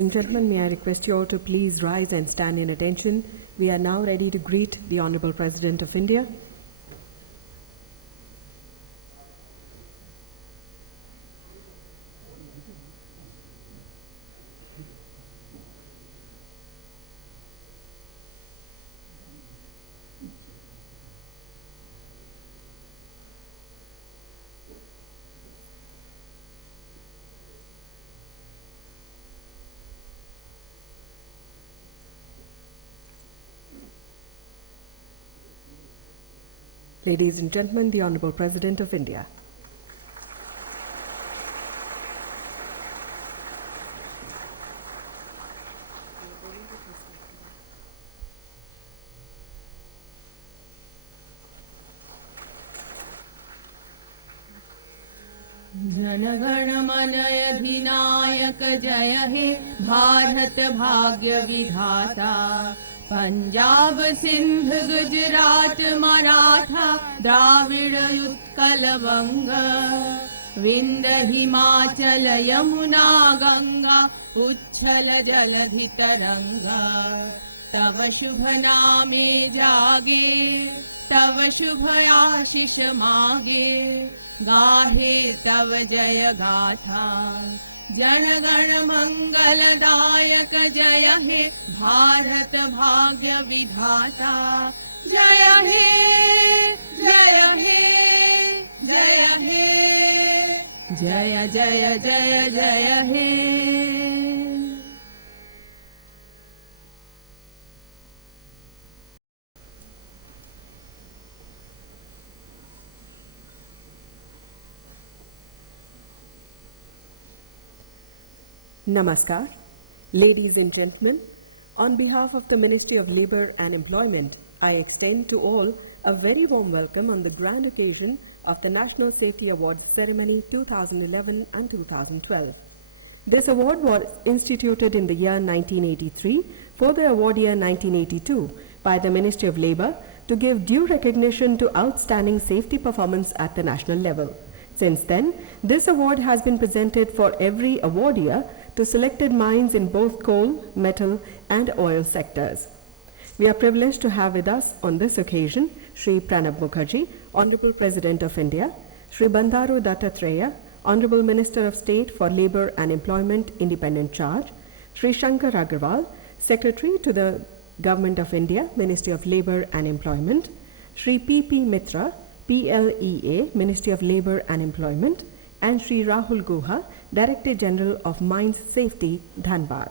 and gentlemen, may I request you all to please rise and stand in attention. We are now ready to greet the Honorable President of India. Ladies and gentlemen, the Honorable President of India. जनगण मन अधिनायक जय हे भारत भाग्य विधाता पंजाब सिंध गुजरात मराठा द्राविड़ उत्कल बंग विंध्य हिमाचल यमुना गंगा उच्छल जलधि तरंगा तव शुभ नामे जागे तव शुभ आशीष मागे गाहे तव जय गाथा जनगण मंगलदायक जय हे भारत भाग्य विधाता जय हे जय हे जय हे जय जय जय जय हे। Namaskar. Ladies and gentlemen, on behalf of the Ministry of Labour and Employment, I extend to all a very warm welcome on the grand occasion of the National Safety Award Ceremony 2011 and 2012. This award was instituted in the year 1983 for the award year 1982 by the Ministry of Labour to give due recognition to outstanding safety performance at the national level. Since then, this award has been presented for every award year to selected minds in both coal, metal and oil sectors. We are privileged to have with us on this occasion Shri Pranab Mukherjee, Honorable President of India, Shri Bandaru Dattatreya, Honorable Minister of State for Labour and Employment Independent Charge, Shri Shankar Agarwal, Secretary to the Government of India, Ministry of Labour and Employment, Shri P.P. Mitra, PLEA, Ministry of Labour and Employment, and Shri Rahul Guha, Director General of Mines Safety, Dhanbad.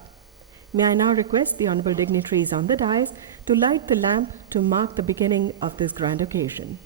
May I now request the honourable dignitaries on the dais to light the lamp to mark the beginning of this grand occasion.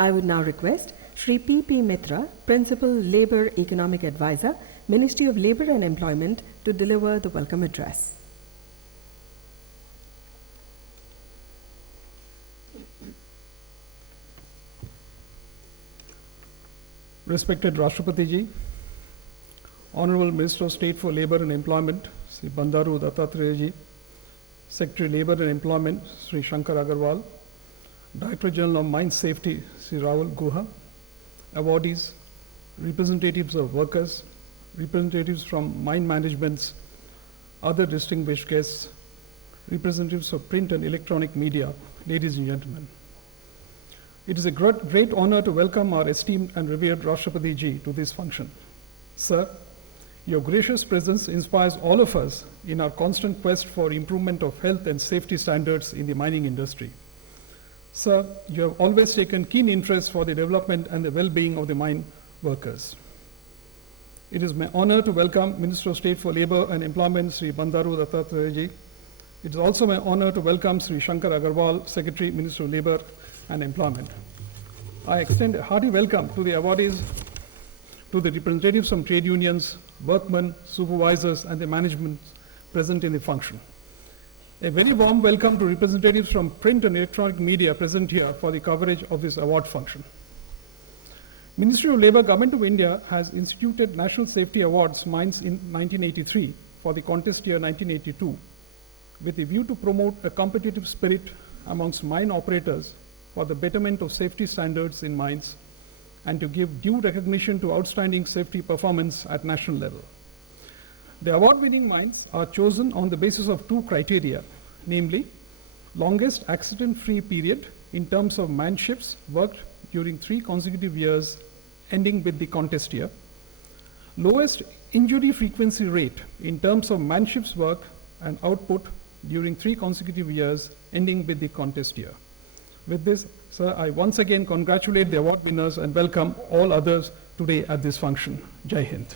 I would now request Shri P.P. Mitra, Principal Labour Economic Advisor, Ministry of Labour and Employment, to deliver the welcome address. Respected Rashtrapati Ji, Honorable Minister of State for Labour and Employment, Shri Bandaru Dattatreya Ji, Secretary Labour and Employment, Shri Shankar Agarwal, Director General of Mine Safety, Shri Rahul Guha, awardees, representatives of workers, representatives from mine managements, other distinguished guests, representatives of print and electronic media, ladies and gentlemen. It is a great honor to welcome our esteemed and revered Rashtrapati Ji to this function. Sir, your gracious presence inspires all of us in our constant quest for improvement of health and safety standards in the mining industry. Sir, you have always taken keen interest for the development and the well-being of the mine workers. It is my honor to welcome Minister of State for Labour and Employment, Shri Bandaru Dattatreya Ji. It is also my honor to welcome Shri Shankar Agarwal, Secretary, Minister of Labour and Employment. I extend a hearty welcome to the awardees, to the representatives from trade unions, workmen, supervisors, and the management present in the function. A very warm welcome to representatives from print and electronic media present here for the coverage of this award function. Ministry of Labour, Government of India has instituted National Safety Awards Mines in 1983 for the contest year 1982 with a view to promote a competitive spirit amongst mine operators for the betterment of safety standards in mines and to give due recognition to outstanding safety performance at national level. The award-winning mines are chosen on the basis of two criteria, namely longest accident-free period in terms of man shifts worked during 3 consecutive years ending with the contest year, lowest injury frequency rate in terms of man shifts worked and output during 3 consecutive years ending with the contest year. With this, sir, I once again congratulate the award winners and welcome all others today at this function. Jai Hind.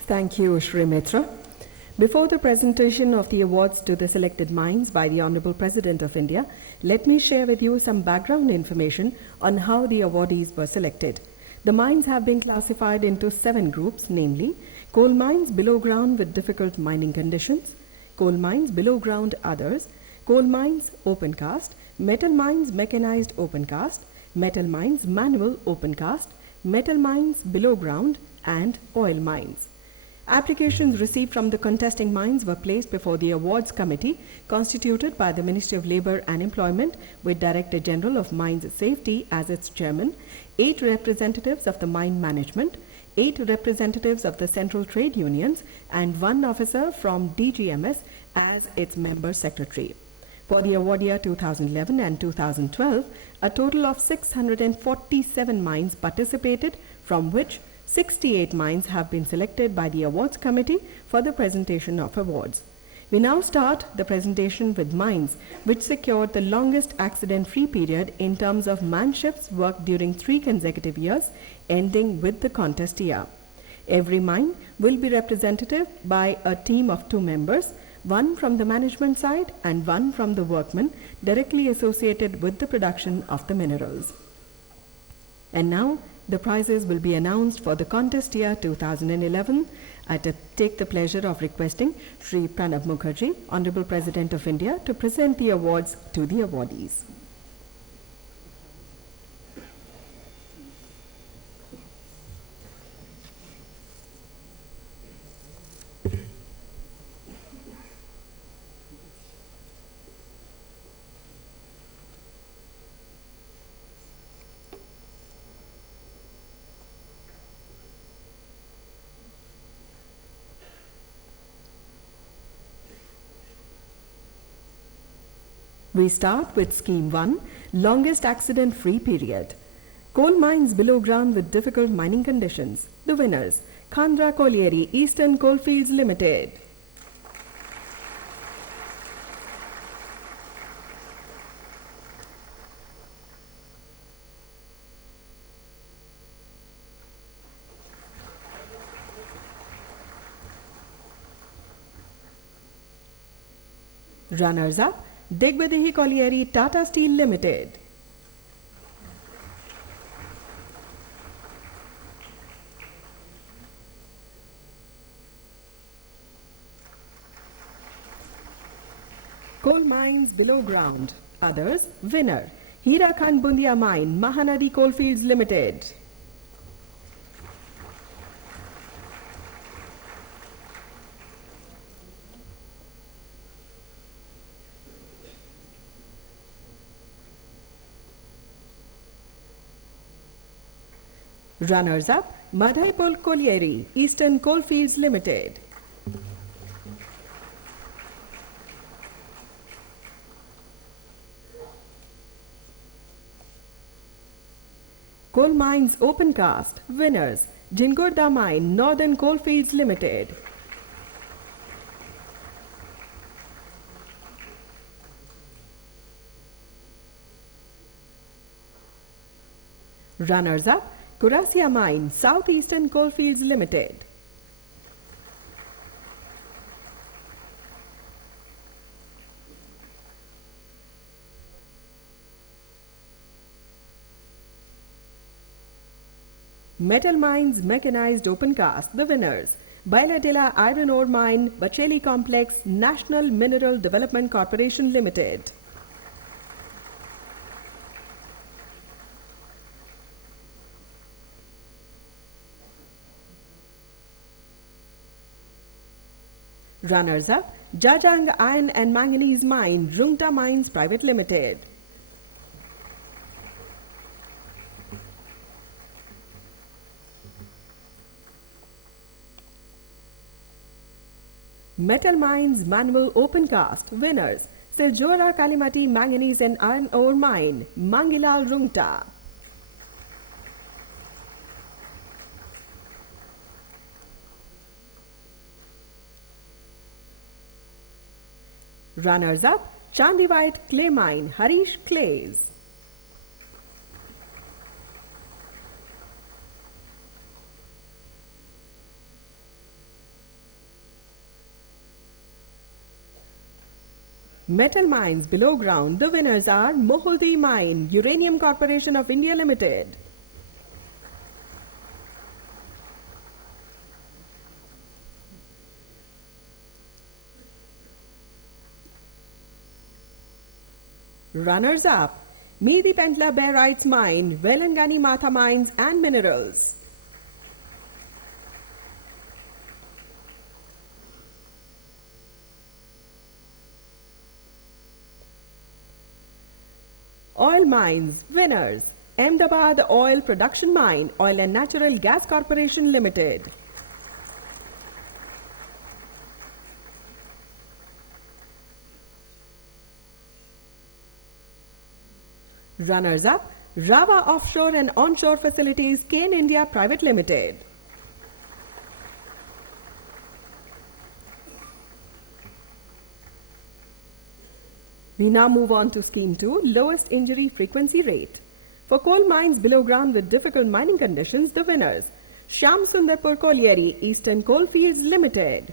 Thank you, Shri Mitra. Before the presentation of the awards to the selected mines by the Honorable President of India, let me share with you some background information on how the awardees were selected. The mines have been classified into 7 groups, namely coal mines below ground with difficult mining conditions, coal mines below ground others, coal mines open cast, metal mines mechanized open cast, metal mines manual open cast, metal mines below ground, and oil mines. Applications received from the contesting mines were placed before the awards committee constituted by the Ministry of Labour and Employment with Director General of Mines Safety as its chairman, 8 representatives of the mine management, 8 representatives of the central trade unions, and 1 officer from DGMS as its member secretary. For the award year 2011 and 2012, a total of 647 mines participated, from which 68 mines have been selected by the awards committee for the presentation of awards. We now start the presentation with mines which secured the longest accident-free period in terms of man shifts worked during 3 consecutive years, ending with the contest year. Every mine will be represented by a team of 2 members, 1 from the management side and 1 from the workmen directly associated with the production of the minerals. And now, the prizes will be announced for the contest year 2011. I take the pleasure of requesting Shri Pranab Mukherjee, Honorable President of India, to present the awards to the awardees. We start with Scheme 1, longest accident-free period. Coal mines below ground with difficult mining conditions. The winners, Khandra Colliery, Eastern Coalfields Limited. Runners-up, Digvidihi Colliery, Tata Steel Limited. Coal mines below ground, Others, winner, Hirakhand Bundia Mine, Mahanadi Coalfields Limited. Runners-up, Madhaipur Colliery, Eastern Coalfields Limited. Coal Mines Open Cast, winners, Jingurda Mine, Northern Coalfields Limited. Runners-up, Kurasia Mine, Southeastern Coalfields Limited. Metal Mines Mechanized Open Cast, the winners, Bailadila Iron Ore Mine, Bacheli Complex, National Mineral Development Corporation Limited. Runners-up, Jajang Iron and Manganese Mine, Rungta Mines Private Limited. Metal Mines Manual Open Cast, winners, Siljora Kalimati Manganese and Iron Ore Mine, Mangilal Rungta. Runners-up, Chandivite Clay Mine, Harish Clays. Metal Mines Below Ground, the winners are Moholdi Mine, Uranium Corporation of India Limited. Runners-up, Meedi Pentla Barrites Mine, Velangani Matha Mines and Minerals. Oil Mines, winners, Ahmedabad Oil Production Mine, Oil and Natural Gas Corporation Limited. Runners-up, Rava Offshore and Onshore Facilities, Kane India Private Limited. We now move on to Scheme 2, Lowest Injury Frequency Rate. For coal mines below ground with difficult mining conditions, the winners, Shyam Sundarpur Colliery, Eastern Coalfields Limited.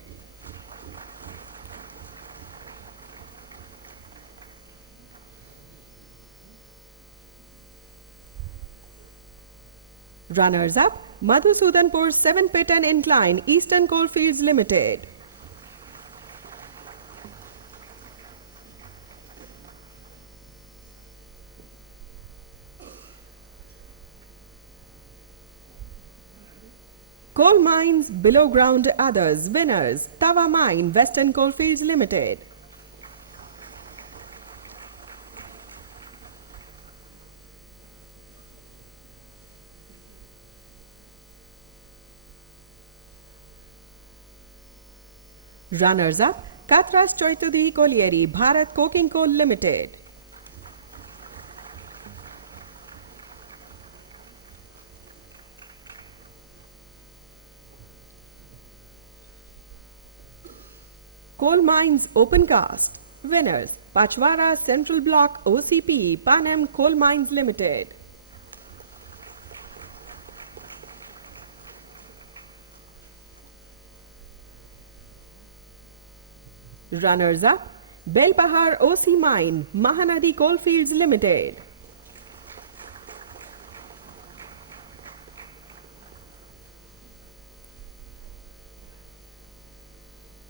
Runners-up, Madhusudanpur 7 Pit and Incline, Eastern Coalfields Limited. Coal Mines Below Ground Others, winners, Tawa Mine, Western Coalfields Limited. Runners-up, Katras Choitudi Colliery, Bharat Coking Coal Limited. Coal Mines Open Cast, winners, Pachwara Central Block OCP, Panem Coal Mines Limited. Runners-up, Belpahar OC Mine, Mahanadi Coalfields Limited.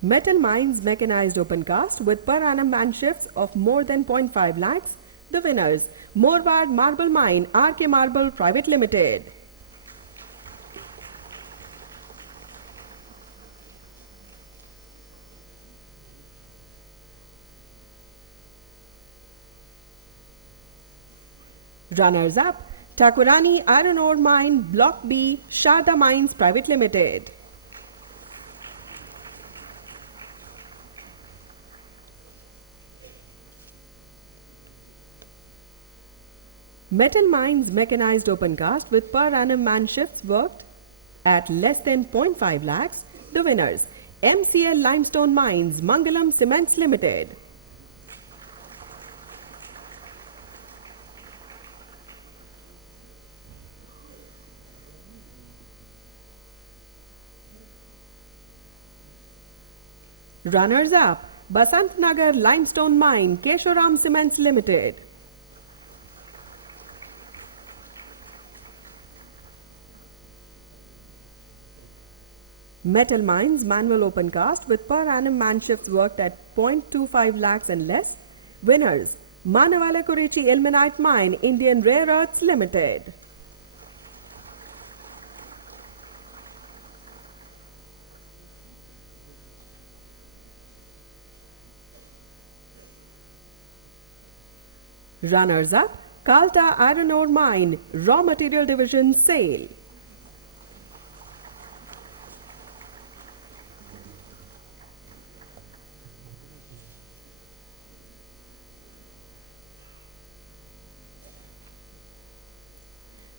Metal Mines Mechanized Open Cast with per annum man shifts of more than 0.5 lakhs, The winners: Morwad Marble Mine, RK Marble Private Limited. Runners up: Thakurani Iron Ore Mine, Block B, Sharda Mines Private Limited. Metal Mines Mechanized Open Cast with per annum man shifts worked at less than 0.5 lakhs. The winners: MCL Limestone Mines, Mangalam Cements Limited. Runners up: Basant Nagar Limestone Mine, Keshoram Cements Limited. Metal Mines Manual Open Cast with per annum man shifts worked at 0.25 lakhs and less. Winners: Manavala Kurichi Ilmenite Mine, Indian Rare Earths Limited. Runners up: Kalta Iron Ore Mine, Raw Material Division, Sale.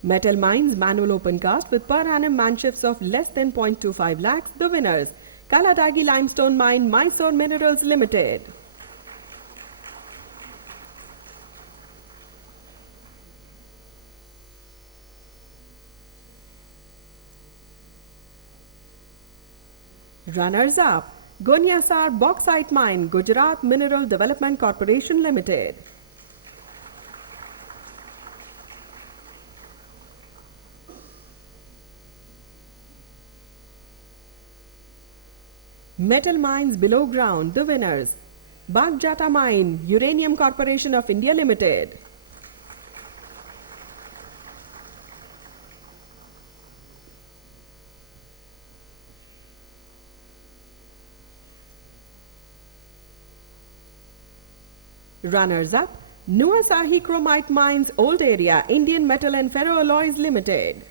Metal Mines Manual Open Cast with per annum man shifts of less than 0.25 lakhs. The winners: Kaladagi Limestone Mine, Mysore Minerals Limited. Runners up: Gonyasar Bauxite Mine, Gujarat Mineral Development Corporation Limited. Metal Mines Below Ground. The winners: Bagjata Mine, Uranium Corporation of India Limited. Runners up: Nuasahi Chromite Mines, Old Area, Indian Metal and Ferroalloys Limited.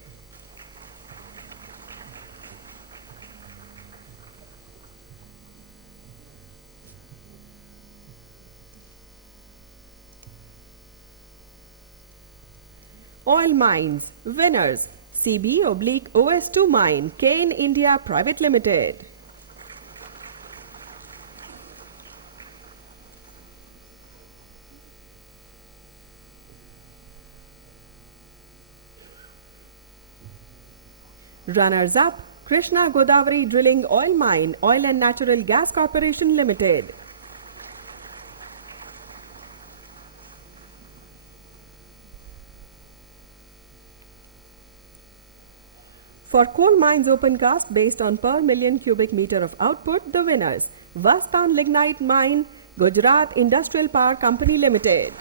Oil Mines. Winners: CB/OS2 Mine, Kane India Private Limited. Runners up: Krishna Godavari Drilling Oil Mine, Oil and Natural Gas Corporation Limited. For coal mines open cast based on per million cubic meter of output, the winners: Vastan Lignite Mine, Gujarat Industrial Power Company Limited.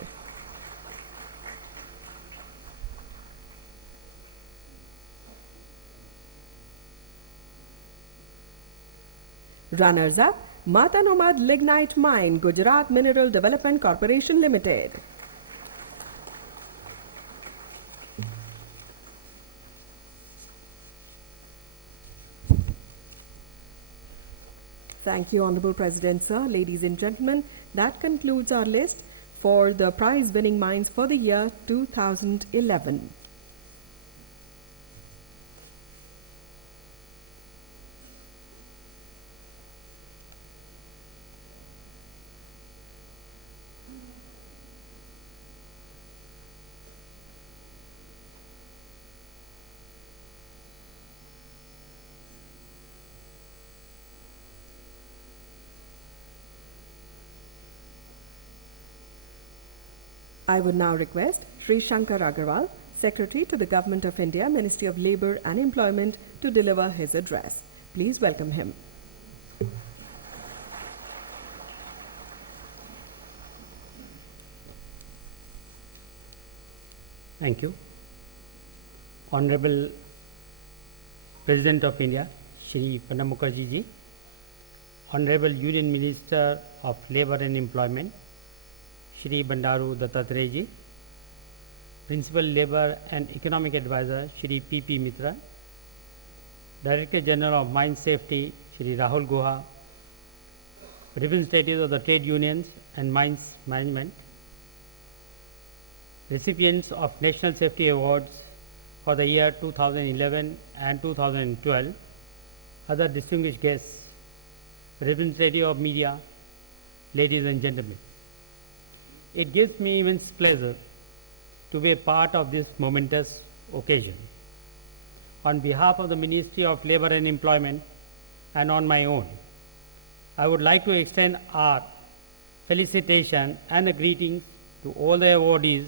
Runners up: Matanomad Lignite Mine, Gujarat Mineral Development Corporation Limited. Thank you, Honorable President, sir. Ladies and gentlemen, that concludes our list for the prize-winning mines for the year 2011. I would now request Shri Shankar Agarwal, Secretary to the Government of India, Ministry of Labour and Employment, to deliver his address. Please welcome him. Thank you. Honorable President of India, Shri Pranab Mukherjee ji, Honorable Union Minister of Labour and Employment, Shri Bandaru Dattatreya ji, Principal Labour and Economic Advisor, Shri P.P. Mitra, Director General of Mine Safety, Shri Rahul Guha, representatives of the trade unions and mines management, recipients of National Safety Awards for the year 2011 and 2012, other distinguished guests, representative of media, ladies and gentlemen. It gives me immense pleasure to be a part of this momentous occasion. On behalf of the Ministry of Labour and Employment and on my own, I would like to extend our felicitation and the greetings to all the awardees,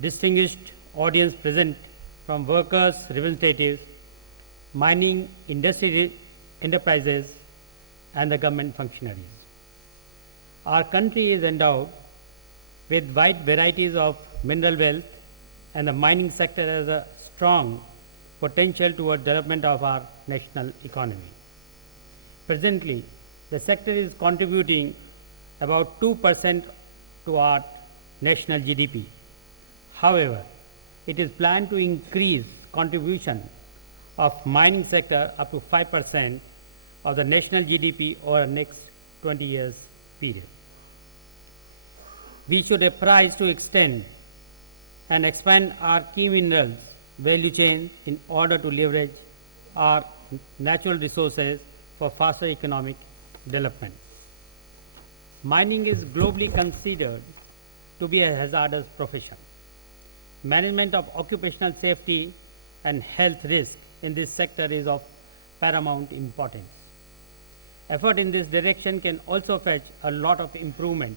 distinguished audience present from workers, representatives, mining industry enterprises, and the government functionaries. Our country is endowed with wide varieties of mineral wealth, and the mining sector has a strong potential toward development of our national economy. Presently, the sector is contributing about 2% to our national GDP. However, it is planned to increase contribution of mining sector up to 5% of the national GDP over the next 20 years period. We should apprise to extend and expand our key minerals value chain in order to leverage our natural resources for faster economic development. Mining is globally considered to be a hazardous profession. Management of occupational safety and health risk in this sector is of paramount importance. Effort in this direction can also fetch a lot of improvement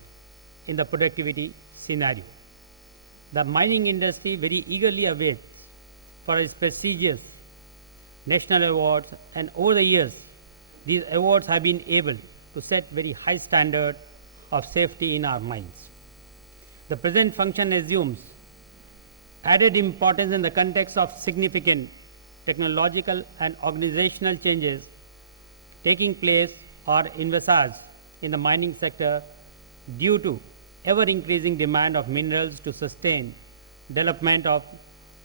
in the productivity scenario. The mining industry very eagerly awaits for its prestigious national awards, and over the years, these awards have been able to set very high standard of safety in our mines. The present function assumes added importance in the context of significant technological and organizational changes taking place or envisaged in the mining sector due to ever-increasing demand of minerals to sustain development of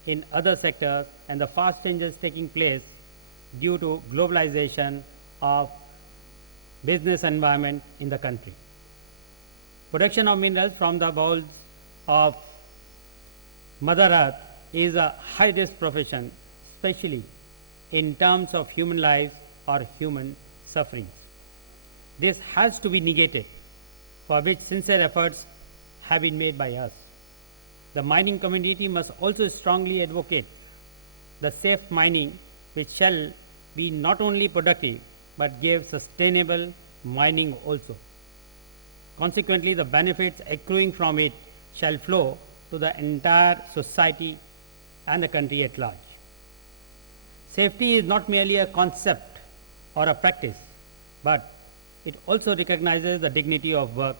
in other sectors and the fast changes taking place due to globalization of business environment in the country. Production of minerals from the bowels of Mother Earth is a high-risk profession, especially in terms of human lives or human sufferings. This has to be negated, for which sincere efforts have been made by us. The mining community must also strongly advocate the safe mining, which shall be not only productive but give sustainable mining also. Consequently, the benefits accruing from it shall flow to the entire society and the country at large. Safety is not merely a concept or a practice, but it also recognizes the dignity of work.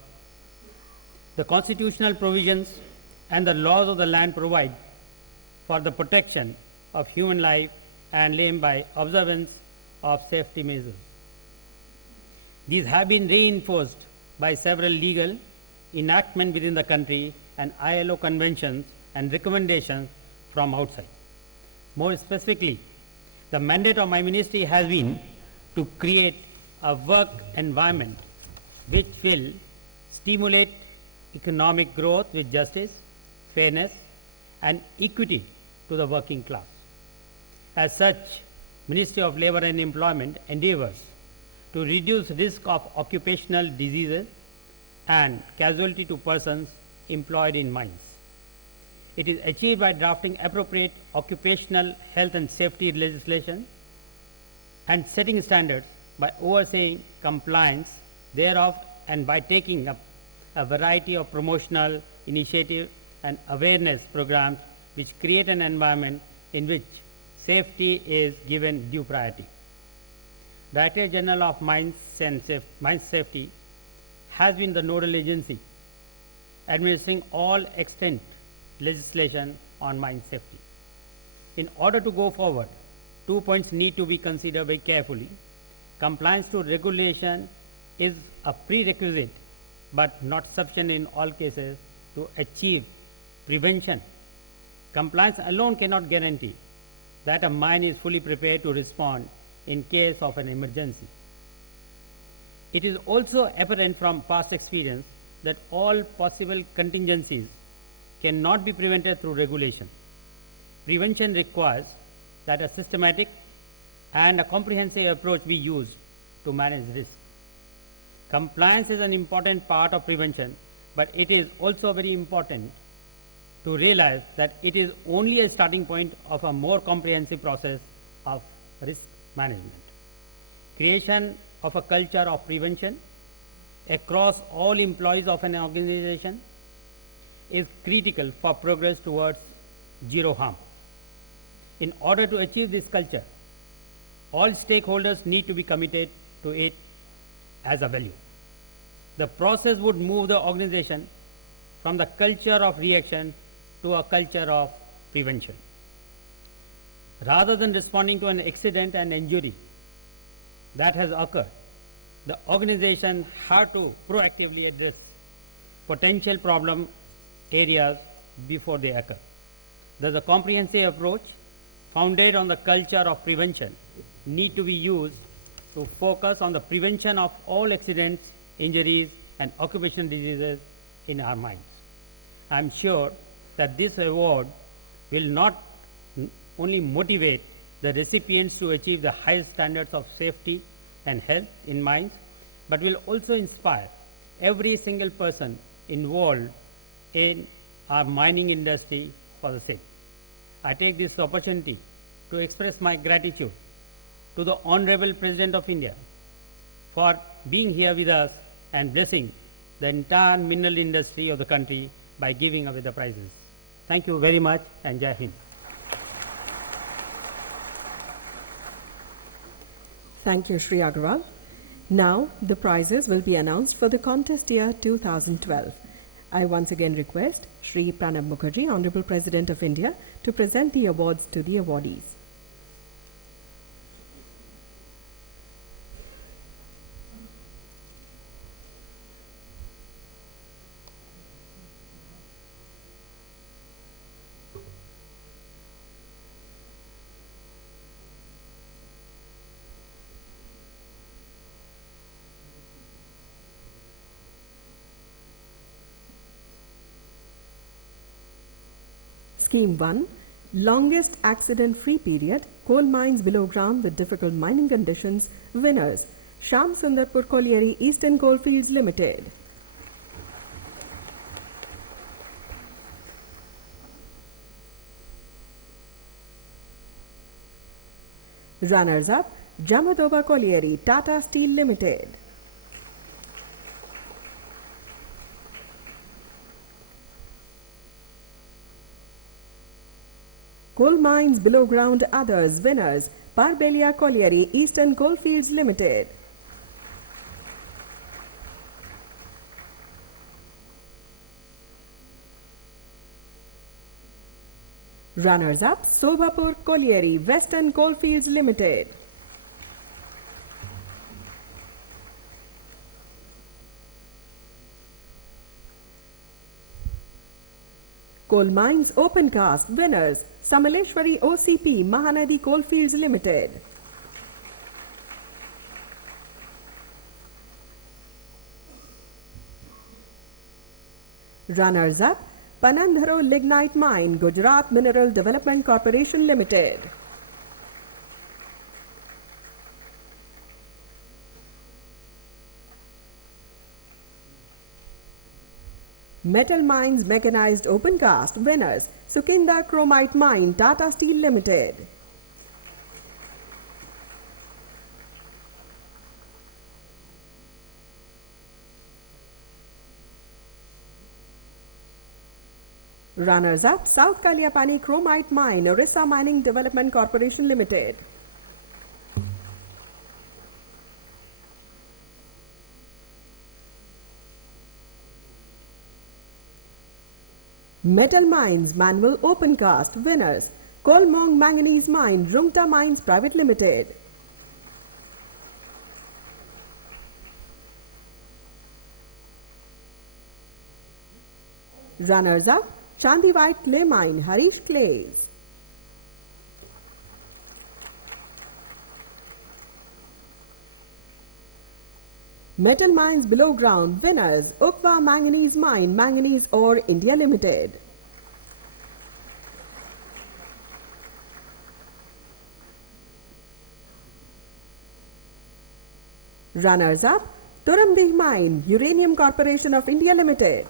The constitutional provisions and the laws of the land provide for the protection of human life and limb by observance of safety measures. These have been reinforced by several legal enactments within the country and ILO conventions and recommendations from outside. More specifically, the mandate of my ministry has been to create a work environment which will stimulate economic growth with justice, fairness, and equity to the working class. As such, Ministry of Labour and Employment endeavours to reduce risk of occupational diseases and casualty to persons employed in mines. It is achieved by drafting appropriate occupational health and safety legislation and setting standards by overseeing compliance thereof and by taking up a variety of promotional initiatives and awareness programs which create an environment in which safety is given due priority. Director General of Mines Safety has been the nodal agency administering all extant legislation on mine safety. In order to go forward, 2 points need to be considered very carefully. Compliance to regulation is a prerequisite but not sufficient in all cases to achieve prevention. Compliance alone cannot guarantee that a mine is fully prepared to respond in case of an emergency. It is also apparent from past experience that all possible contingencies cannot be prevented through regulation. Prevention requires that a systematic and a comprehensive approach be used to manage risk. Compliance is an important part of prevention, but it is also very important to realize that it is only a starting point of a more comprehensive process of risk management. Creation of a culture of prevention across all employees of an organization is critical for progress towards zero harm. In order to achieve this culture, all stakeholders need to be committed to it as a value. The process would move the organization from the culture of reaction to a culture of prevention. Rather than responding to an accident and injury that has occurred, the organization have to proactively address potential problem areas before they occur. Thus, a comprehensive approach founded on the culture of prevention need to be used to focus on the prevention of all accidents, injuries, and occupational diseases in our mines. I am sure that this award will not only motivate the recipients to achieve the highest standards of safety and health in mines, but will also inspire every single person involved in our mining industry for the same. I take this opportunity to express my gratitude to the Honorable President of India for being here with us and blessing the entire mineral industry of the country by giving away the prizes. Thank you very much, and Jai Hind. Thank you, Shri Agarwal. Now, the prizes will be announced for the contest year 2012. I once again request Shri Pranab Mukherjee, Honorable President of India, to present the awards to the awardees. Scheme 1, Longest Accident-Free Period, Coal Mines Below Ground with Difficult Mining Conditions. Winners, Sham Sundarpur Colliery Eastern Coalfields Limited. Runners-up, Jamadoba Colliery Tata Steel Limited. Coal Mines Below Ground Others. Winners, Parbelia Colliery Eastern Coalfields Limited. Runners-up, Sobhapur Colliery Western Coalfields Limited. Coal Mines Open Cast. Winners, Samaleshwari OCP Mahanadi Coalfields Limited. Runners-up, Panandharo Lignite Mine Gujarat Mineral Development Corporation Limited. Metal Mines Mechanized Open Cast. Winners, Sukinda Chromite Mine Tata Steel Limited. Runners-up, South Kaliapani Chromite Mine Orissa Mining Development Corporation Limited. Metal Mines Manual Open Cast winners Kolmong Manganese Mine, Rungta Mines Private Limited. Runners up Chandi White Clay Mine, Harish Clays. Metal Mines Below Ground winners Ukwa Manganese Mine, Manganese Ore India Limited. Runners up Turamdih Mine, Uranium Corporation of India Limited.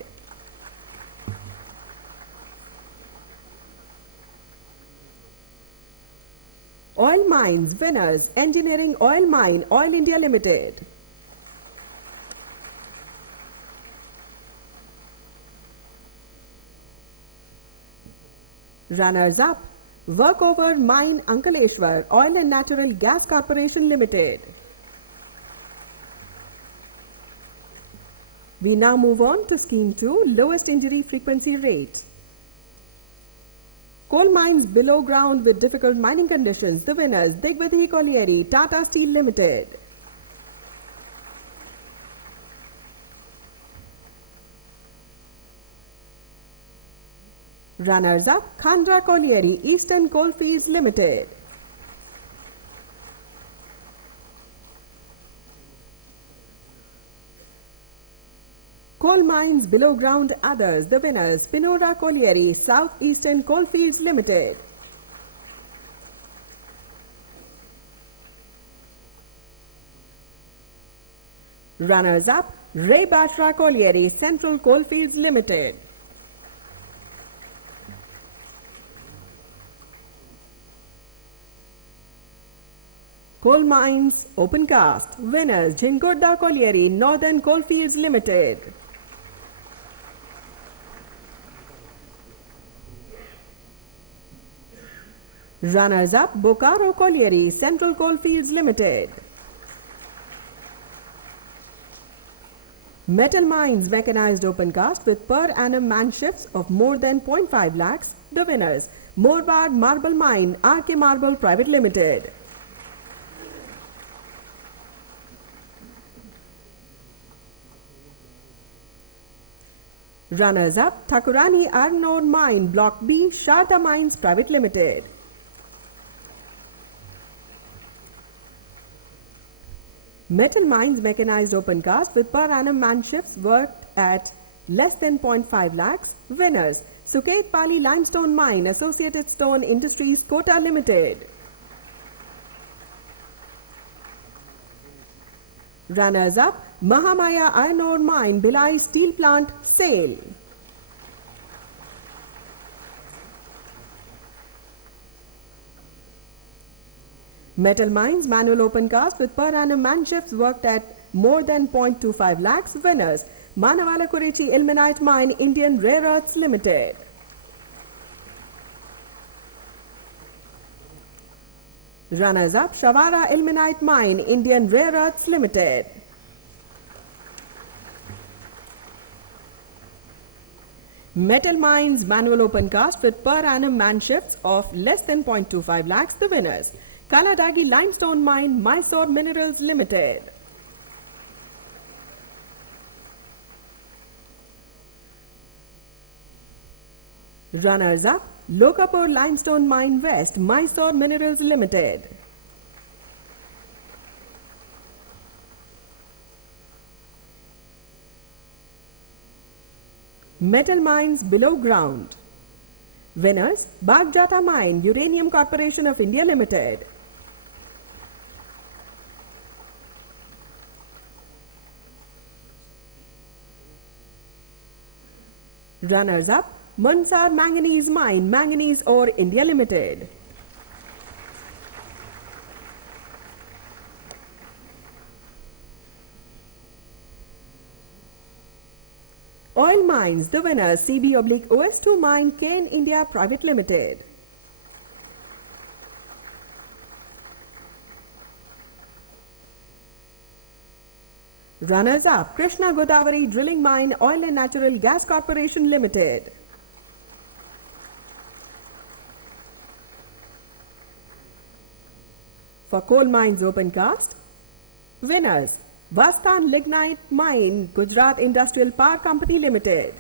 Oil Mines winners Engineering Oil Mine, Oil India Limited. Runners up Workover Mine Ankaleshwar, Oil and Natural Gas Corporation Limited. We now move on to Scheme 2, Lowest Injury Frequency Rate. Coal mines below ground with difficult mining conditions. The winners Digvidhi Colliery, Tata Steel Limited. Runners up Khandra Colliery, Eastern Coalfields Limited. Coal mines below ground others. The winners Pinora Colliery, South Eastern Coalfields Limited. Runners up Ray Batra Colliery, Central Coalfields Limited. Coal mines open cast winners Jhingodda Colliery, Northern Coalfields Limited. Runners up Bokaro Colliery, Central Coalfields Limited. Metal Mines mechanized open cast with per annum man shifts of more than 0.5 lakhs. The winners Morbad Marble Mine, RK Marble Private Limited. Runners up Thakurani Iron Ore Mine, Block B, Sharda Mines Private Limited. Metal Mines mechanized open cast with per annum man shifts worked at less than 0.5 lakhs. Winners Suket Pali Limestone Mine, Associated Stone Industries Kota Limited. Runners up Mahamaya Iron Ore Mine, Bhilai Steel Plant, Sale. Metal Mines manual open cast with per annum man shifts worked at more than 0.25 lakhs. Winners Manavala Kurichi Ilmenite Mine, Indian Rare Earths Limited. Runners up Shavara Ilmenite Mine, Indian Rare Earths Limited. Metal Mines manual open cast with per annum man shifts of less than 0.25 lakhs. The winners Kaladagi Limestone Mine, Mysore Minerals Limited. Runners up Lokapur Limestone Mine West, Mysore Minerals Limited. Metal Mines below ground. Winners Bagjata Mine, Uranium Corporation of India Limited. Runners up Mansar Manganese Mine, Manganese Ore India Limited. Oil Mines, the winners CB/OS2 Mine, Kane India Private Limited. Runners up Krishna Godavari Drilling Mine, Oil and Natural Gas Corporation Limited. for Coal Mines Open Cast. Winners: Vastan Lignite Mine, Gujarat Industrial Power Company Limited.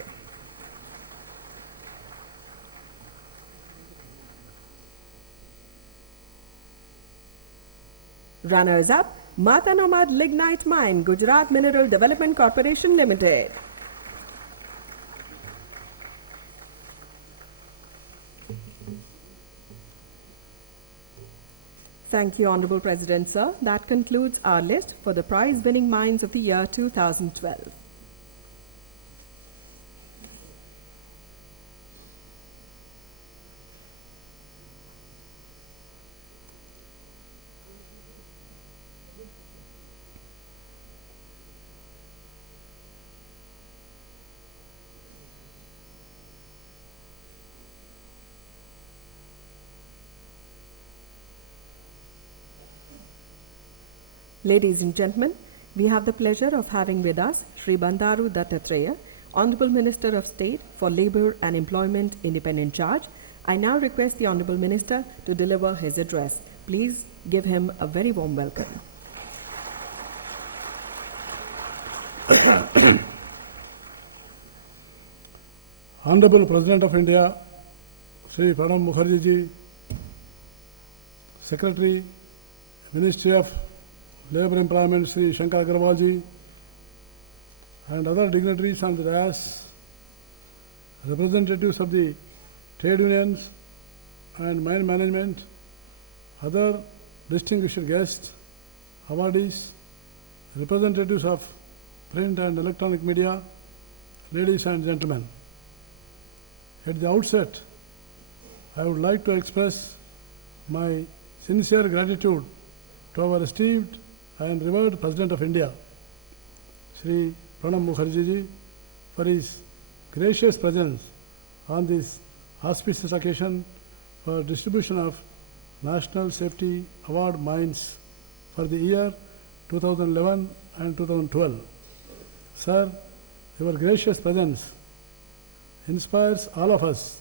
Runners up: Matanamad Lignite Mine, Gujarat Mineral Development Corporation Limited. Thank you, Honorable President, sir. That concludes our list for the prize-winning mines of the year 2012. Ladies and gentlemen, we have the pleasure of having with us Shri Bandaru Dattatreya, Honorable Minister of State for Labour and Employment, Independent Charge. I now request the Honorable Minister to deliver his address. Please give him a very warm welcome. Honorable President of India, Shri Pranab Mukherjee ji, Secretary, Ministry of Labour and Employment, Shri Shankar Agarwal ji, and other dignitaries on the dais, representatives of the trade unions and mine management, other distinguished guests, awardees, representatives of print and electronic media, ladies and gentlemen. At the outset, I would like to express my sincere gratitude to our esteemed and revered President of India, Shri Pranab Mukherjee ji, for his gracious presence on this auspicious occasion for distribution of National Safety Award mines for the year 2011 and 2012. Sir, your gracious presence inspires all of us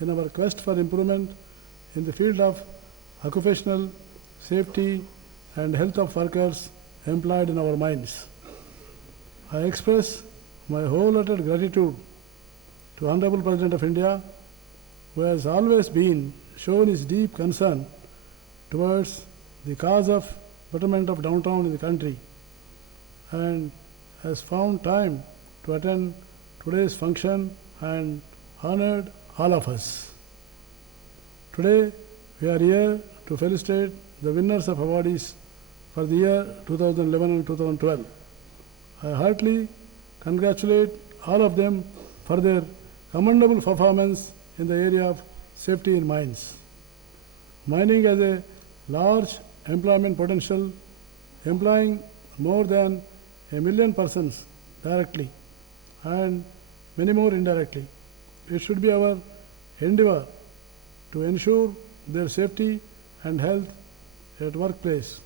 in our quest for improvement in the field of occupational safety and health of workers employed in our mines. I express my wholehearted gratitude to Honorable President of India, who has always shown his deep concern towards the cause of betterment of downtown in the country, and has found time to attend today's function and honored all of us. Today we are here to felicitate the winners of awardees for the year 2011 and 2012. I heartily congratulate all of them for their commendable performance in the area of safety in mines. Mining has a large employment potential, employing more than 1 million persons directly and many more indirectly. It should be our endeavor to ensure their safety and health at workplace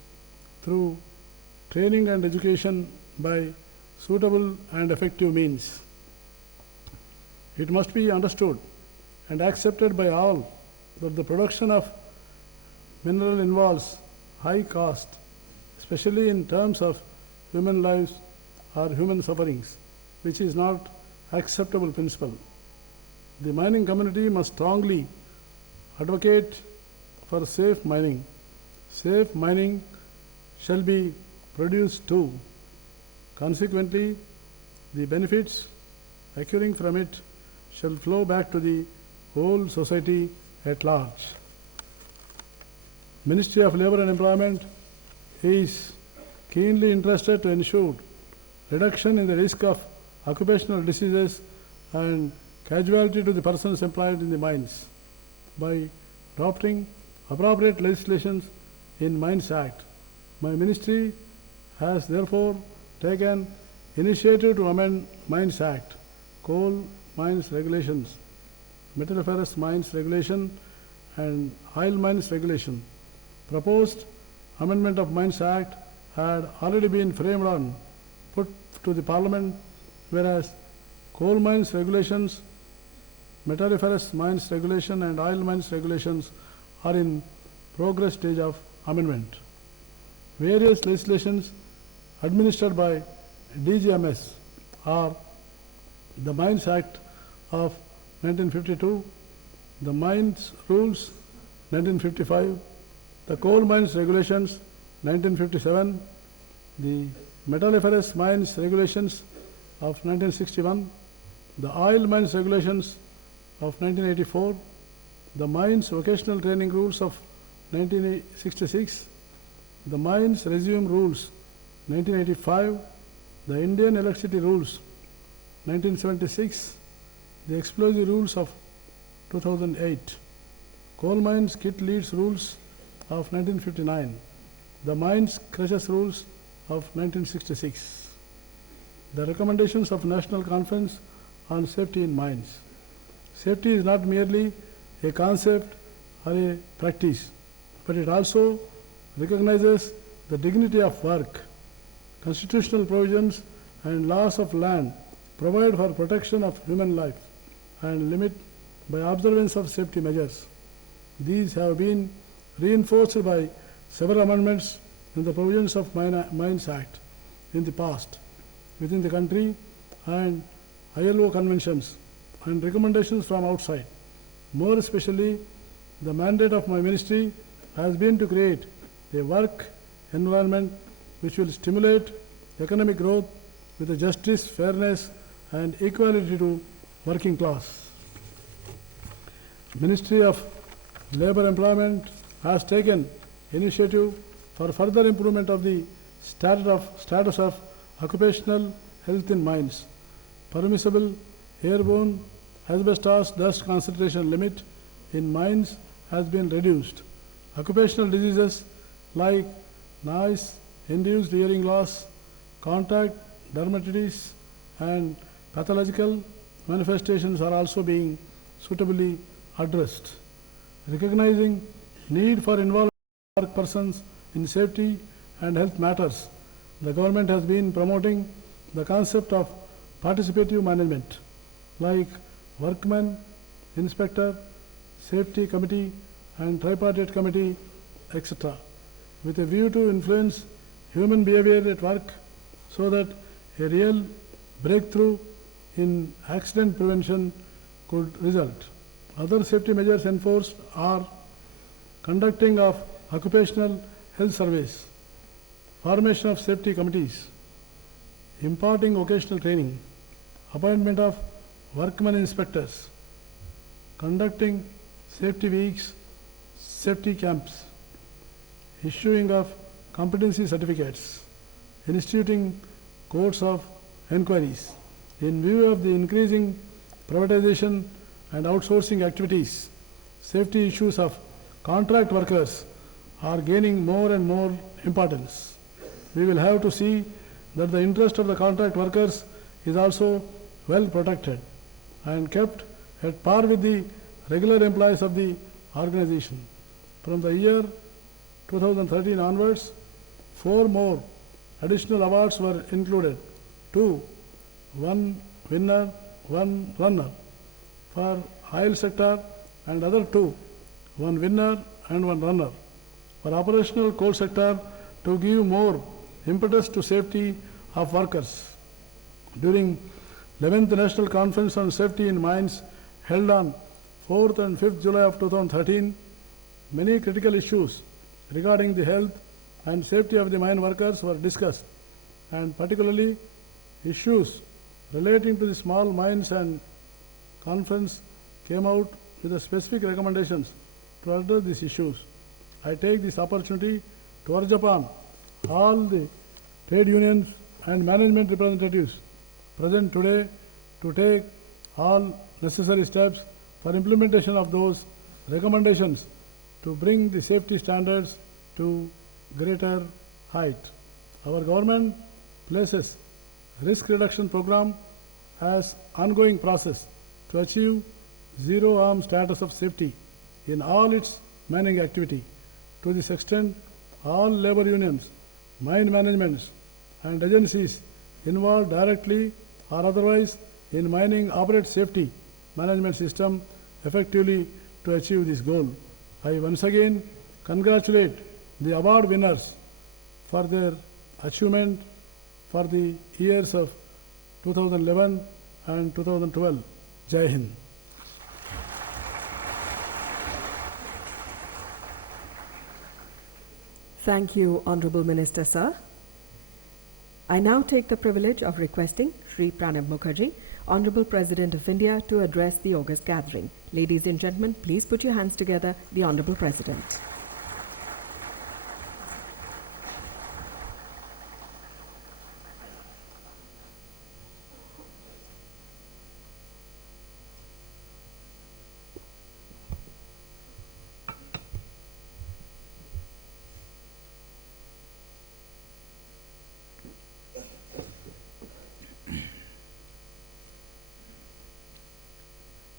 through training and education by suitable and effective means. It must be understood and accepted by all that the production of mineral involves high cost, especially in terms of human lives or human sufferings, which is not acceptable principle. The mining community must strongly advocate for safe mining. Safe mining shall be produced too. Consequently, the benefits accruing from it shall flow back to the whole society at large. Ministry of Labour and Employment is keenly interested to ensure reduction in the risk of occupational diseases and casualty to the persons employed in the mines by adopting appropriate legislations in Mines Act. My ministry has therefore taken initiative to amend Mines Act, Coal Mines Regulations, Metalliferous Mines Regulation and Oil Mines Regulation. Proposed amendment of Mines Act had already been framed and put to the Parliament, whereas Coal Mines Regulations, Metalliferous Mines Regulation and Oil Mines Regulations are in progress stage of amendment. various legislations administered by DGMS are the Mines Act of 1952, the Mines Rules 1955, the Coal Mines Regulations 1957, the Metalliferous Mines Regulations of 1961, the Oil Mines Regulations of 1984, the Mines Vocational Training Rules of 1966, the Mines Resume Rules 1985, the Indian Electricity Rules 1976, the Explosive Rules of 2008, Coal Mines Kit Leads Rules of 1959, the Mines Crushers Rules of 1966, the recommendations of National Conference on Safety in Mines. Safety is not merely a concept or a practice, but it also recognizes the dignity of work. Constitutional provisions and laws of land provide for protection of human life and limit by observance of safety measures. These have been reinforced by several amendments in the provisions of Mines Act in the past within the country and ILO conventions and recommendations from outside. More especially, the mandate of my ministry has been to create a work environment which will stimulate economic growth with a justice, fairness and equality to working class. Ministry of Labour Employment has taken initiative for further improvement of the status of occupational health in mines. Permissible airborne asbestos dust concentration limit in mines has been reduced. Occupational diseases like noise-induced hearing loss, contact dermatitis and pathological manifestations are also being suitably addressed. Recognizing need for involvement of work persons in safety and health matters, the government has been promoting the concept of participative management like workman, inspector, safety committee and tripartite committee, etc., with a view to influence human behavior at work so that a real breakthrough in accident prevention could result. Other safety measures enforced are conducting of occupational health surveys, formation of safety committees, imparting vocational training, appointment of workmen inspectors, conducting safety weeks, safety camps, issuing of competency certificates, instituting courts of enquiries. In view of the increasing privatization and outsourcing activities, safety issues of contract workers are gaining more and more importance. We will have to see that the interest of the contract workers is also well protected and kept at par with the regular employees of the organization. From the year 2013 onwards, 4 more additional awards were included: 2, 1 winner, 1 runner for oil sector and other 2, 1 winner and 1 runner for operational coal sector to give more impetus to safety of workers. During 11th National Conference on Safety in Mines held on 4th and 5th July of 2013, many critical issues regarding the health and safety of the mine workers were discussed, and particularly issues relating to the small mines, and conference came out with the specific recommendations to address these issues. I take this opportunity to urge upon all the trade unions and management representatives present today to take all necessary steps for implementation of those recommendations to bring the safety standards to greater height. Our government places risk reduction program as ongoing process to achieve zero harm status of safety in all its mining activity. To this extent, all labor unions, mine managements and agencies involved directly or otherwise in mining operate safety management system effectively to achieve this goal. I once again congratulate the award winners for their achievement for the years of 2011 and 2012. Jai Hind. Thank you, Honorable Minister, sir. I now take the privilege of requesting Shri Pranab Mukherjee, Honorable President of India, to address the August gathering. Ladies and gentlemen, please put your hands together. The Honorable President.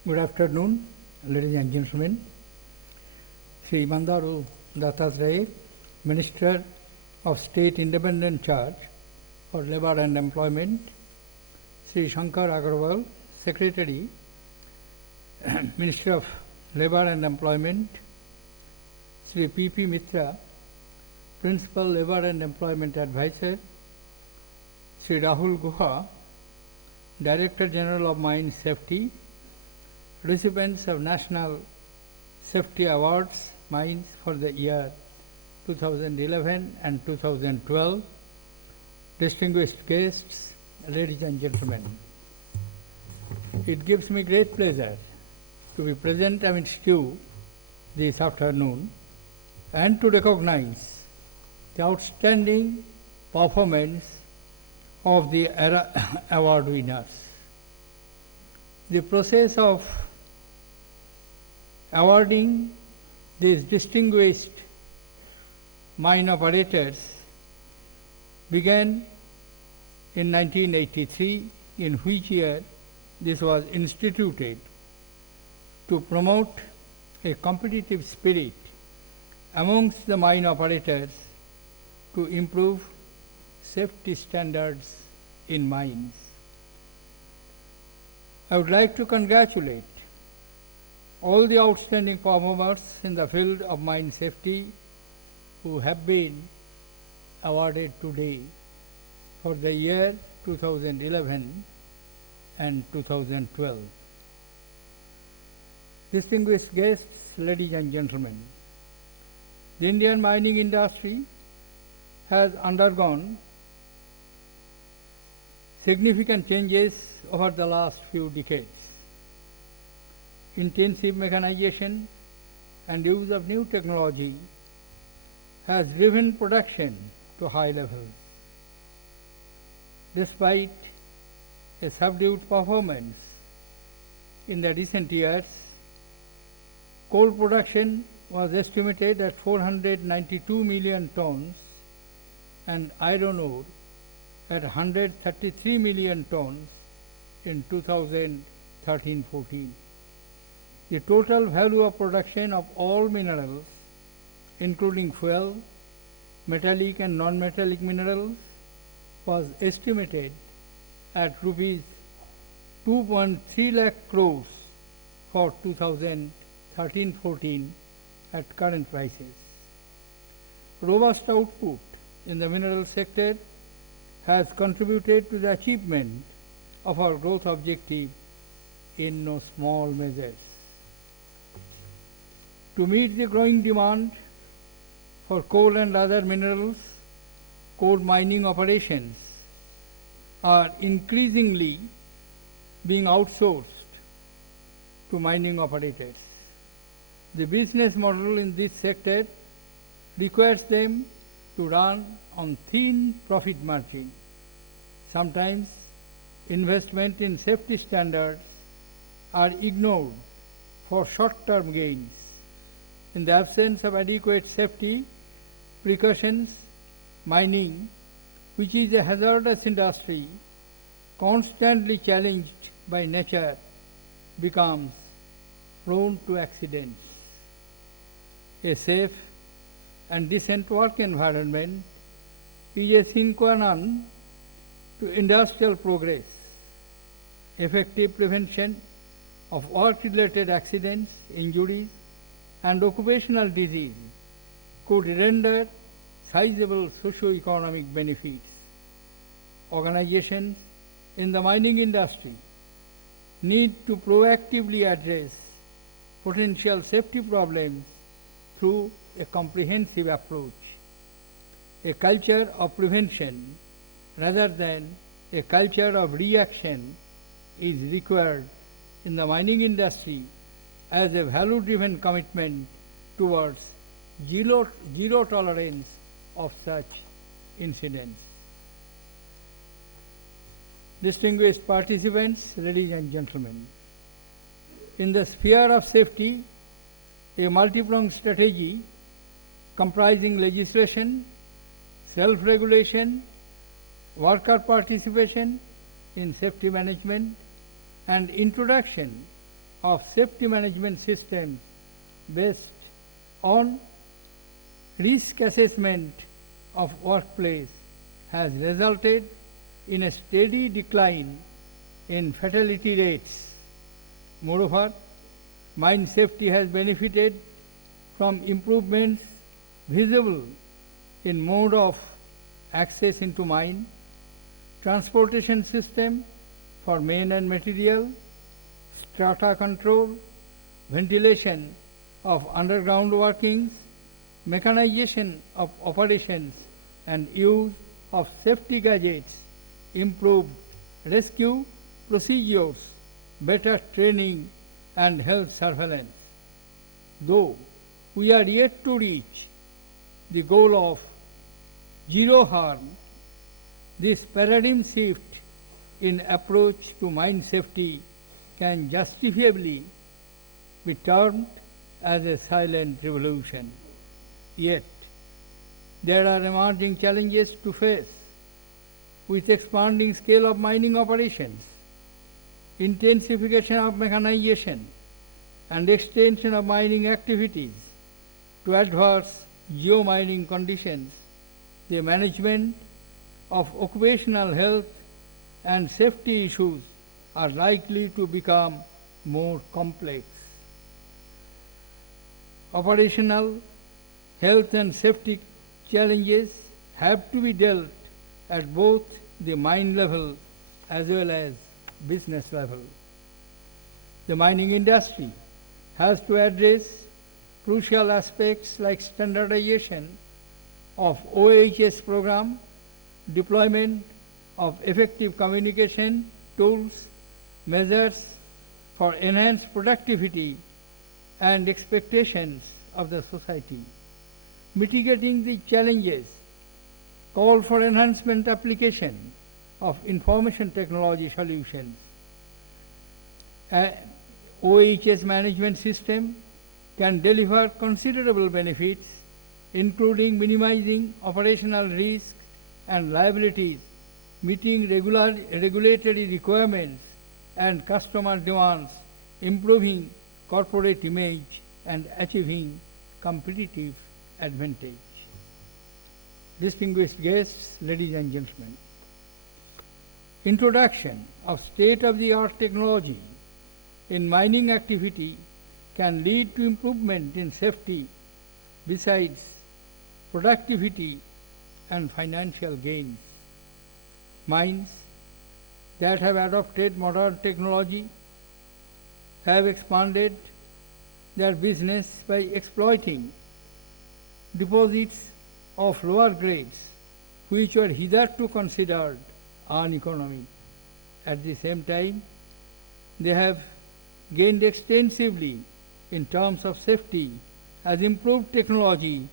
Good afternoon, ladies and gentlemen. Shri Bandaru Dattatreya, Minister of State Independent Charge for Labour and Employment, Shri Shankar Agarwal, Secretary, Minister of Labour and Employment, Shri P.P. Mitra, Principal Labour and Employment Advisor, Shri Rahul Guha, Director General of Mine Safety, recipients of National Safety Awards Mines for the year 2011 and 2012, distinguished guests, ladies and gentlemen. It gives me great pleasure to be present amidst you this afternoon and to recognize the outstanding performance of the award winners. The process of awarding these distinguished mine operators began in 1983, in which year this was instituted to promote a competitive spirit amongst the mine operators to improve safety standards in mines. I would like to congratulate all the outstanding performers in the field of mine safety who have been awarded today for the year 2011 and 2012. Distinguished guests, ladies and gentlemen, the Indian mining industry has undergone significant changes over the last few decades. Intensive mechanization and use of new technology has driven production to high levels. Despite a subdued performance in the recent years, coal production was estimated at 492 million tons and iron ore at 133 million tons in 2013-14. The total value of production of all minerals, including fuel, metallic and non-metallic minerals, was estimated at rupees 2.3 lakh crores for 2013-14 at current prices. Robust output in the mineral sector has contributed to the achievement of our growth objective in no small measures. To meet the growing demand for coal and other minerals, coal mining operations are increasingly being outsourced to mining operators. The business model in this sector requires them to run on thin profit margin. Sometimes investment in safety standards are ignored for short-term gains. In the absence of adequate safety precautions, mining, which is a hazardous industry, constantly challenged by nature, becomes prone to accidents. A safe and decent work environment is a sine qua non to industrial progress. Effective prevention of work-related accidents, injuries, and occupational disease could render sizable socio-economic benefits. Organizations in the mining industry need to proactively address potential safety problems through a comprehensive approach. A culture of prevention rather than a culture of reaction is required in the mining industry as a value-driven commitment towards zero tolerance of such incidents. Distinguished participants, ladies and gentlemen, in the sphere of safety, a multi-pronged strategy comprising legislation, self-regulation, worker participation in safety management, and introduction of safety management systems based on risk assessment of workplace has resulted in a steady decline in fatality rates. Moreover, mine safety has benefited from improvements visible in mode of access into mine, transportation system for men and material, strata control, ventilation of underground workings, mechanization of operations, and use of safety gadgets, improved rescue procedures, better training, and health surveillance. Though we are yet to reach the goal of zero harm, this paradigm shift in approach to mine safety can justifiably be termed as a silent revolution. Yet, there are emerging challenges to face with expanding scale of mining operations, intensification of mechanization, and extension of mining activities to adverse geomining conditions. The management of occupational health and safety issues are likely to become more complex. Operational health and safety challenges have to be dealt at both the mine level as well as business level. The mining industry has to address crucial aspects like standardization of OHS program, deployment of effective communication tools, measures for enhanced productivity and expectations of the society. Mitigating the challenges call for enhancement application of information technology solutions. An OHS management system can deliver considerable benefits, including minimizing operational risks and liabilities, meeting regulatory requirements and customer demands, improving corporate image, and achieving competitive advantage. Distinguished guests, ladies and gentlemen, introduction of state-of-the-art technology in mining activity can lead to improvement in safety besides productivity and financial gains. Mines that have adopted modern technology have expanded their business by exploiting deposits of lower grades which were hitherto considered uneconomic. At the same time, they have gained extensively in terms of safety as improved technology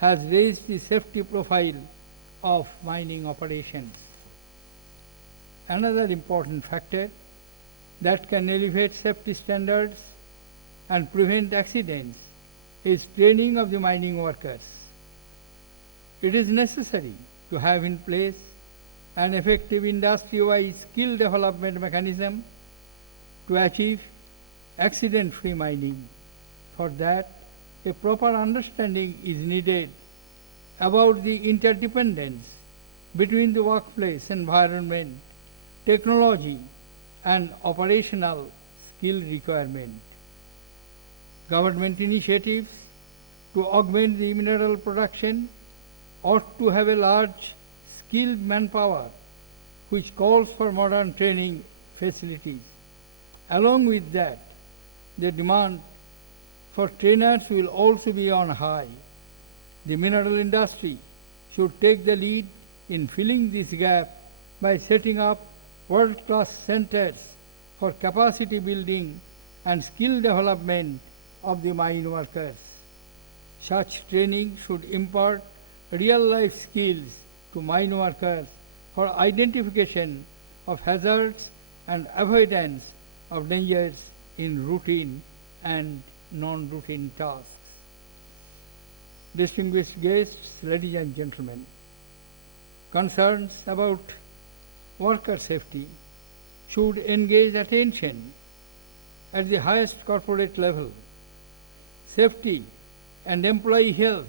has raised the safety profile of mining operations. Another important factor that can elevate safety standards and prevent accidents is training of the mining workers. It is necessary to have in place an effective industry-wide skill development mechanism to achieve accident-free mining. For that, a proper understanding is needed about the interdependence between the workplace environment, technology, and operational skill requirement. Government initiatives to augment the mineral production ought to have a large skilled manpower which calls for modern training facilities. Along with that, the demand for trainers will also be on high. The mineral industry should take the lead in filling this gap by setting up world-class centers for capacity building and skill development of the mine workers. Such training should impart real-life skills to mine workers for identification of hazards and avoidance of dangers in routine and non-routine tasks. Distinguished guests, ladies and gentlemen, concerns about worker safety should engage attention at the highest corporate level. Safety and employee health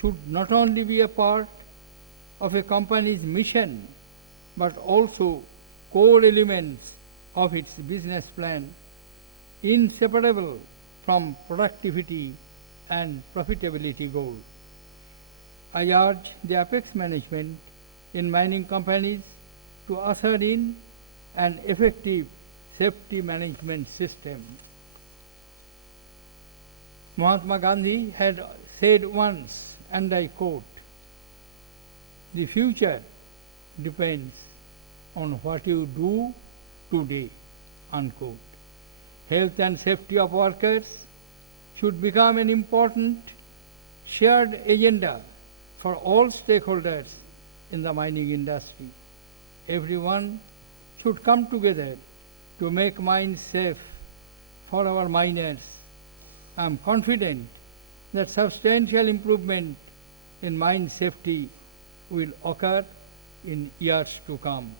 should not only be a part of a company's mission, but also core elements of its business plan, inseparable from productivity and profitability goals. I urge the apex management in mining companies to usher in an effective safety management system. Mahatma Gandhi had said once, and I quote, "The future depends on what you do today," unquote. Health and safety of workers should become an important shared agenda for all stakeholders in the mining industry. Everyone should come together to make mines safe for our miners. I am confident that substantial improvement in mine safety will occur in years to come.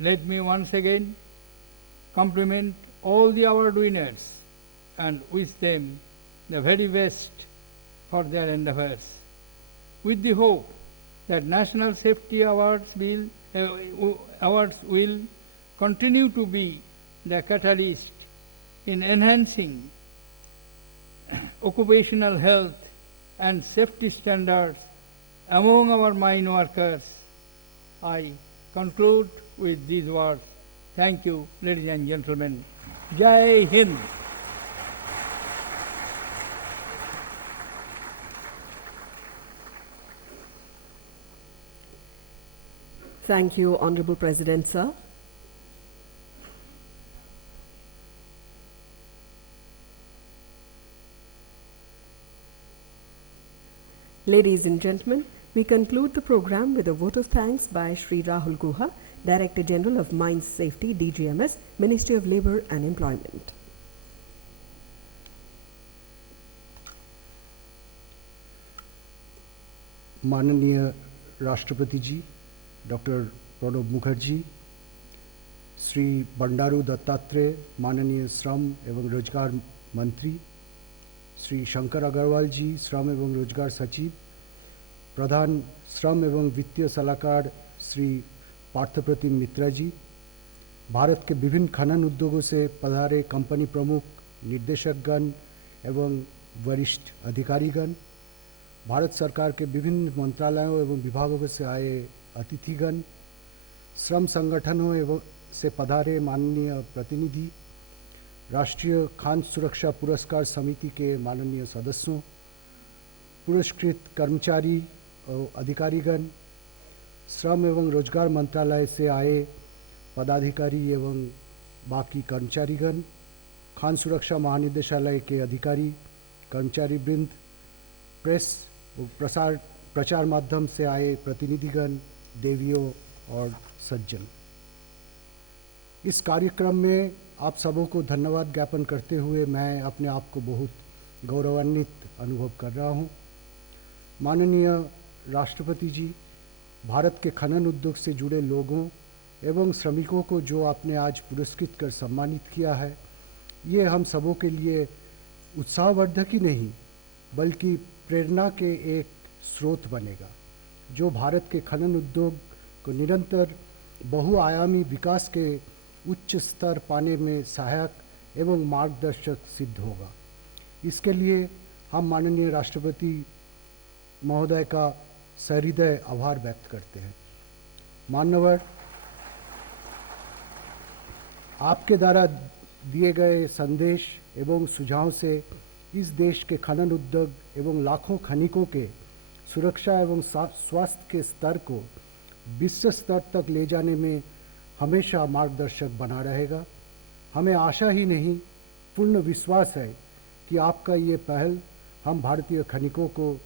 Let me once again compliment all the award winners and wish them the very best for their endeavors, with the hope that National Safety Awards will continue to be the catalyst in enhancing occupational health and safety standards among our mine workers. I conclude with these words. Thank you, ladies and gentlemen. Jai Hind. Thank you, Honorable President, sir. Ladies and gentlemen, we conclude the program with a vote of thanks by Shri Rahul Guha, Director General of Mines Safety, DGMS, Ministry of Labour and Employment. माननीय राष्ट्रपति जी doctor Pranab Mukherjee, Shri Bandaru Dattatreya माननीय श्रम एवं रोजगार मंत्री, श्री शंकर अग्रवाल जी श्रम एवं रोजगार सचिव, प्रधान श्रम एवं वित्तीय सलाहकार श्री पार्थप्रतिम मित्रा जी, भारत के विभिन्न खनन उद्योगों से पधारे कंपनी प्रमुख, निर्देशकगण एवं वरिष्ठ अधिकारीगण, भारत सरकार के विभिन्न मंत्रालयों एवं विभागों से आए अतिथिगण, श्रम संगठनों एवं से पधारे माननीय प्रतिनिधि, राष्ट्रीय खान सुरक्षा पुरस्कार समिति के माननीय सदस्यों, पुरस्कृत कर्मचारी और अधिकारीगण, श्रम एवं रोजगार मंत्रालय से आए पदाधिकारी एवं बाकी कर्मचारीगण, खान सुरक्षा महानिदेशालय के अधिकारी, कर्मचारी वृंद, प्रेस और प्रचार माध्यम से आए प्रतिनिधिगण, देवियों और सज्जन। इस कार्यक्रम में आप सबों को धन्यवाद ज्ञापन करते हुए मैं अपने आप को बहुत गौरवान्वित अनुभव कर रहा हूँ। माननीय राष्ट्रपति जी, भारत के खनन उद्योग से जुड़े लोगों एवं श्रमिकों को जो आपने आज पुरस्कृत कर सम्मानित किया है, ये हम सबों के लिए उत्साहवर्धक ही नहीं बल्कि प्रेरणा के एक स्रोत बनेगा, जो भारत के खनन उद्योग को निरंतर बहुआयामी विकास के उच्च स्तर पाने में सहायक एवं मार्गदर्शक सिद्ध होगा। इसके लिए हम माननीय राष्ट्रपति महोदय का सहृदय आभार व्यक्त करते हैं। मान्यवर, आपके द्वारा दिए गए संदेश एवं सुझाव से इस देश के खनन उद्योग एवं लाखों खनिकों के सुरक्षा एवं स्वास्थ्य के स्तर को विश्व स्तर तक ले जाने में हमेशा मार्गदर्शक बना रहेगा। हमें आशा ही नहीं, पूर्ण विश्वास है कि आपका ये पहल हम भारतीय खनिकों को